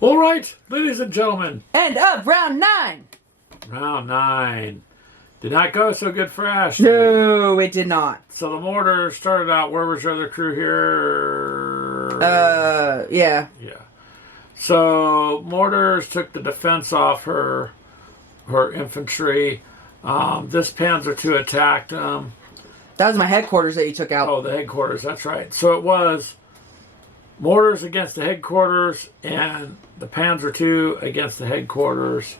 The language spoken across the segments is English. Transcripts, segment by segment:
All right, ladies and gentlemen. End of round 9. Round 9. Did not go so good for Ashley. No, it did not. So the mortar started out. Where was your other crew here? Yeah. Yeah. So mortars took the defense off her infantry. This Panzer II attacked. That was my headquarters that you took out. Oh, the headquarters. That's right. So it was mortars against the headquarters and the Panzer II against the headquarters.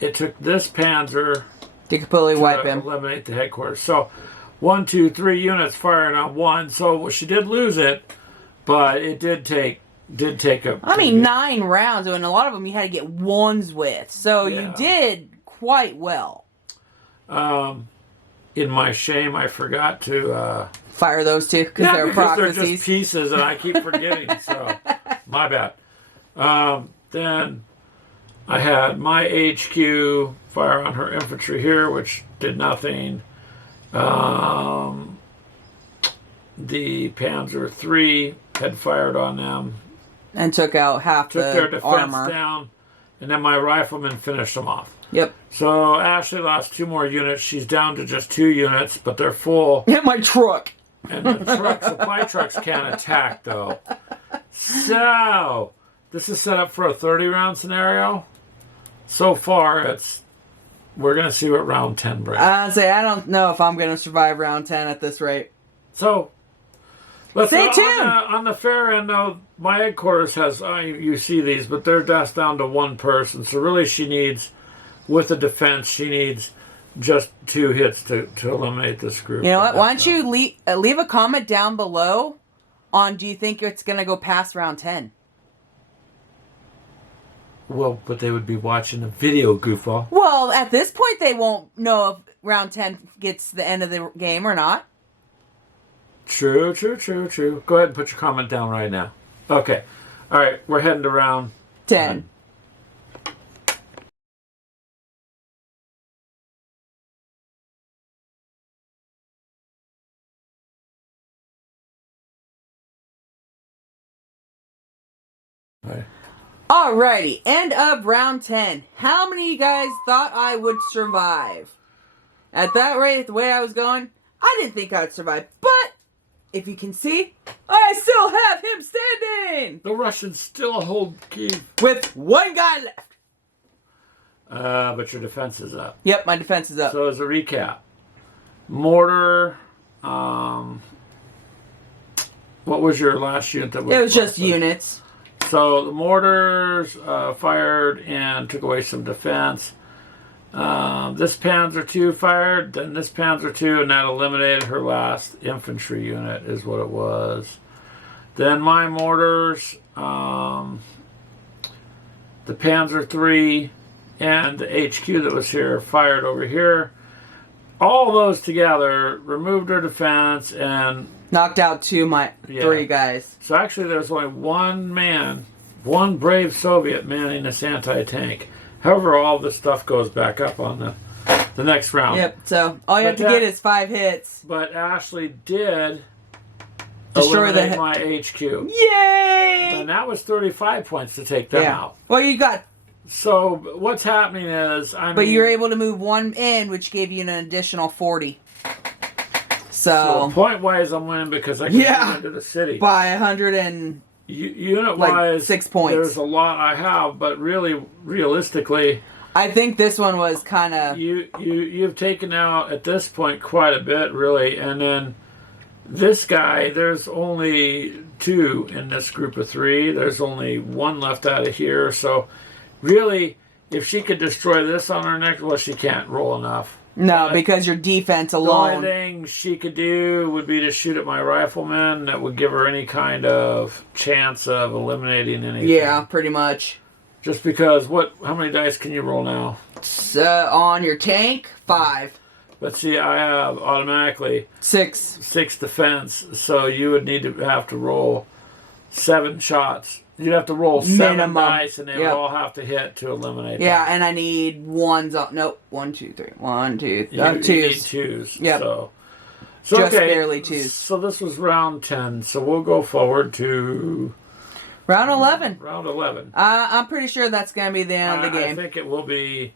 It took this Panzer to completely wipe him. Eliminate the headquarters. So 1, 2, 3 units firing on one. So she did lose it, but it did take a... I mean, 9 rounds, and a lot of them you had to get ones with. So Yeah. you did quite well. In my shame, I forgot to... Fire those two, because they're prophecies. They're just pieces, and I keep forgetting, so my bad. Then I had my HQ fire on her infantry here, which did nothing. The Panzer III had fired on them. And took out half Took their the defense armor. down, and then my riflemen finished them off. Yep. So Ashley lost 2 more units. She's down to just 2 units, but they're full. Hit my truck. And the supply trucks can't attack, though. So, this is set up for a 30-round scenario. So far, we're going to see what round 10 brings. I don't know if I'm going to survive round 10 at this rate. So, let's stay tuned. On the fair end, though, my headquarters has, you see these, but they're just down to 1 person. So really she needs, with the defense, she needs just 2 hits to eliminate this group. You know what? Why don't you leave a comment down below on do you think it's going to go past round 10? Well, but they would be watching a video, goofball. Well, at this point, they won't know if round 10 gets the end of the game or not. True. Go ahead and put your comment down right now. Okay. All right, we're heading to round 10. Right. Alrighty, end of round 10. How many of you guys thought I would survive? At that rate, the way I was going, I didn't think I'd survive. But, if you can see, I still have him standing! The Russians still hold Kyiv. With 1 guy left. But your defense is up. Yep, my defense is up. So as a recap, mortar, what was your last unit that was... It was just units. So the mortars fired and took away some defense. This Panzer II fired, then this Panzer II, and that eliminated her last infantry unit, is what it was. Then my mortars, the Panzer III, and the HQ that was here fired over here. All those together removed her defense and knocked out 3 guys. So actually there's only 1 man, 1 brave Soviet manning this anti-tank. However, all this stuff goes back up on the next round. Yep, so all you have to get is 5 hits. But Ashley did destroy eliminate my HQ. Yay! And that was 35 points to take them out. Well, you got... So what's happening is... But you were able to move 1 in, which gave you an additional 40. So point-wise, I'm winning because I can get into the city. By 100 and... Unit-wise, 6 points. There's a lot I have, but really, realistically... I think this one was kind of... You've taken out, at this point, quite a bit, really. And then this guy, there's only 2 in this group of 3. There's only 1 left out of here. So, really, if she could destroy this on her next... Well, she can't roll enough. No, because your defense alone... The only thing she could do would be to shoot at my riflemen. That would give her any kind of chance of eliminating anything. Yeah, pretty much. Just because, how many dice can you roll now? On your tank, 5. But see, I have automatically 6 defense, so you would have to roll 7 shots. You'd have to roll 7 dice, and they would all have to hit to eliminate. Yeah, and I need 1s. Nope, 1, 2, 3. 1, 2, 3. You need 2s. Yep. So just barely 2s. So this was round 10. So we'll go forward to Round 11. Round 11. I'm pretty sure that's going to be the end of the game. I think it will be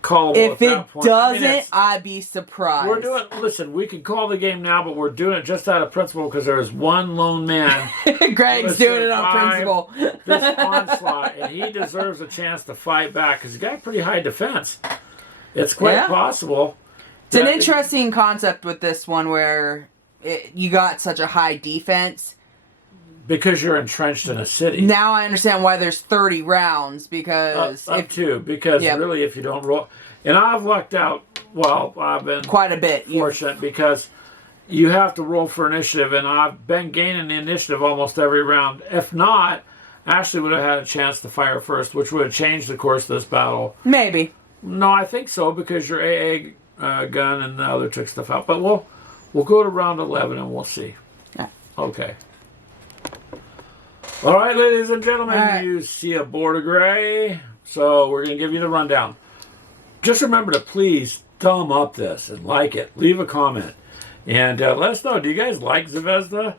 callable If at that it point. doesn't, I'd be surprised. Listen, we can call the game now, but we're doing it just out of principle because there's one lone man. Greg's doing it on principle. This onslaught, and he deserves a chance to fight back because he's got pretty high defense. It's quite possible. It's an interesting concept with this one where you got such a high defense. Because you're entrenched in a city. Now I understand why there's 30 rounds, because... really, if you don't roll... And I've lucked out, well, I've been... Quite a bit. Fortunate, because you have to roll for initiative, and I've been gaining the initiative almost every round. If not, Ashley would have had a chance to fire first, which would have changed the course of this battle. Maybe. No, I think so, because your AA gun and the other took stuff out. But we'll go to round 11, and we'll see. Yeah. Okay. All right, ladies and gentlemen, you see a board of gray. So we're going to give you the rundown. Just remember to please thumb up this and like it. Leave a comment. And let us know, do you guys like Zvezda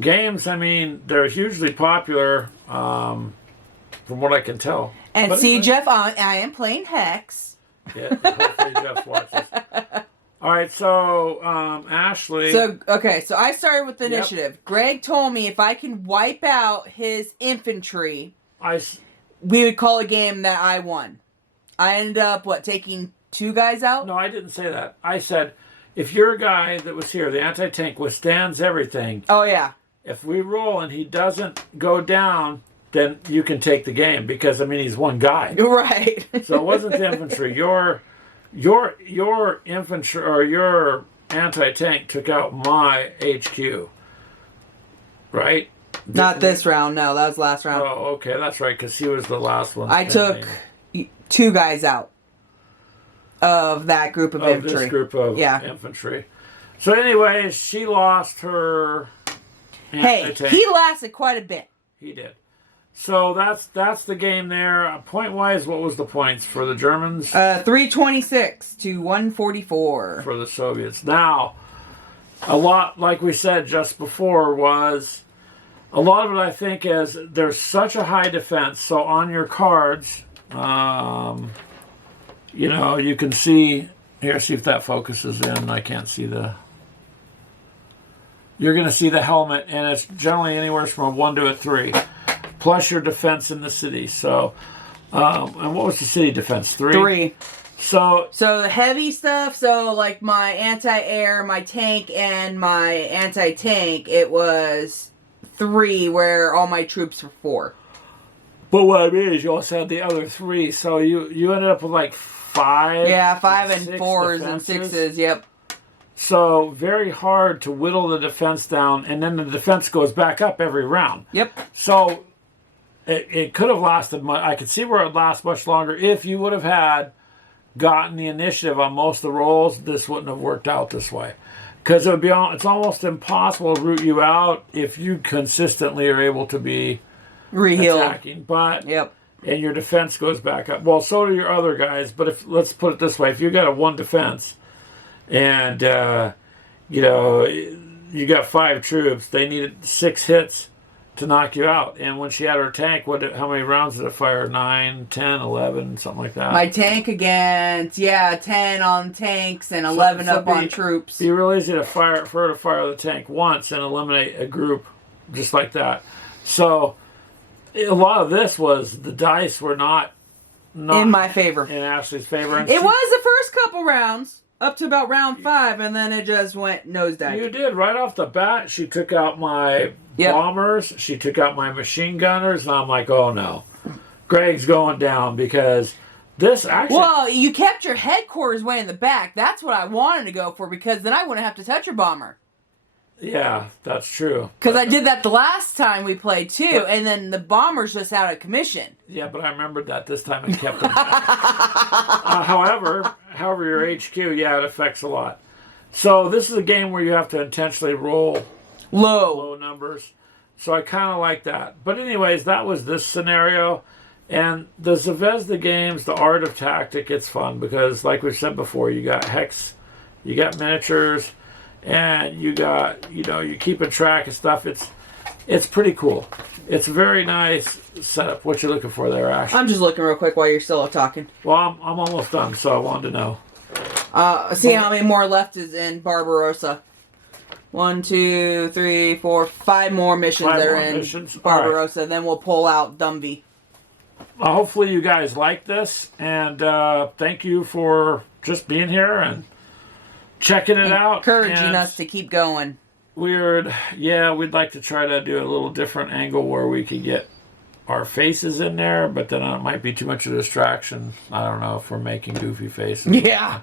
games? I mean, they're hugely popular from what I can tell. And but see, Jeff, I am playing Hex. Yeah, hopefully Jeff watches. All right, so Ashley. So I started with the initiative. Greg told me if I can wipe out his infantry, we would call a game that I won. I ended up, taking 2 guys out? No, I didn't say that. I said, if your guy that was here, the anti-tank, withstands everything. Oh, yeah. If we roll and he doesn't go down, then you can take the game because, I mean, he's one guy. Right. So it wasn't the infantry. Your infantry or your anti-tank took out my HQ, right? Not this round. No, that was last round. Oh, okay, that's right, because he was the last one. I took 2 guys out of that group of infantry. This group of infantry. So, anyways, she lost her anti-tank. Hey, he lasted quite a bit. He did. So that's the game there. Point-wise, what was the points for the Germans? 326 to 144. For the Soviets. Now, a lot, like we said just before, was... A lot of it, I think, is there's such a high defense. So on your cards, you can see... Here, see if that focuses in. I can't see the... You're going to see the helmet, and it's generally anywhere from a 1 to a 3. Plus your defense in the city. So, and what was the city defense? 3? 3. So the heavy stuff, so like my anti-air, my tank, and my anti-tank, it was 3, where all my troops were 4. But what I mean is you also had the other 3, so you ended up with like 5. Yeah, 5 and 4s defenses. and 6s, yep. So very hard to whittle the defense down, and then the defense goes back up every round. Yep. So it could have lasted much. I could see where it would last much longer if you would have had gotten the initiative on most of the rolls. This wouldn't have worked out this way, because it's almost impossible to root you out if you consistently are able to be attacking. But and your defense goes back up. Well, so do your other guys. But let's put it this way: if you got a 1 defense, and you got 5 troops, they needed 6 hits to knock you out. And when she had her tank, how many rounds did it fire? 9, 10, 11, something like that. My tank against 10 on tanks and 11 on troops. You really easy to for her to fire the tank once and eliminate a group just like that. So a lot of this was the dice were not in my favor. In Ashley's favor. It was the first couple rounds. Up to about round 5, and then it just went nosedive. You did. Right off the bat, she took out my bombers, she took out my machine gunners, and I'm like, oh no. Greg's going down, because this actually... Well, you kept your headquarters way in the back. That's what I wanted to go for, because then I wouldn't have to touch your bomber. Yeah, that's true. Because I did that the last time we played, too, and then the bombers just out of commission. Yeah, but I remembered that this time and kept them back. However, your HQ, it affects a lot. So this is a game where you have to intentionally roll low numbers. So I kind of like that. But anyways, that was this scenario. And the Zvezda games, the art of tactic, it's fun because, like we said before, you got hex, you got miniatures, and you got, you're keeping track of stuff. it's pretty cool. It's a very nice setup. What you looking for there, Ash? I'm just looking real quick while you're still talking. Well, I'm almost done, so I wanted to know. See how many more left is in Barbarossa. 1, 2, 3, 4, 5 more missions that are in Barbarossa. Right. Then we'll pull out Dumby. Hopefully you guys like this, and thank you for just being here and checking it out. Encouraging us to keep going. We'd like to try to do a little different angle where we could get our faces in there, but then it might be too much of a distraction. I don't know if we're making goofy faces. Yeah.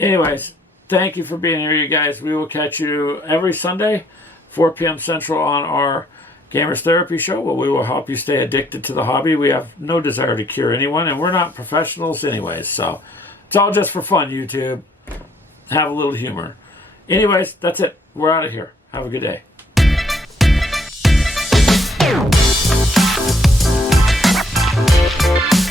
Anyways, thank you for being here, you guys. We will catch you every Sunday, 4 p.m. Central on our Gamers Therapy Show, where we will help you stay addicted to the hobby. We have no desire to cure anyone, and we're not professionals anyways, so it's all just for fun, YouTube. Have a little humor. Anyways, that's it. We're out of here. Have a good day.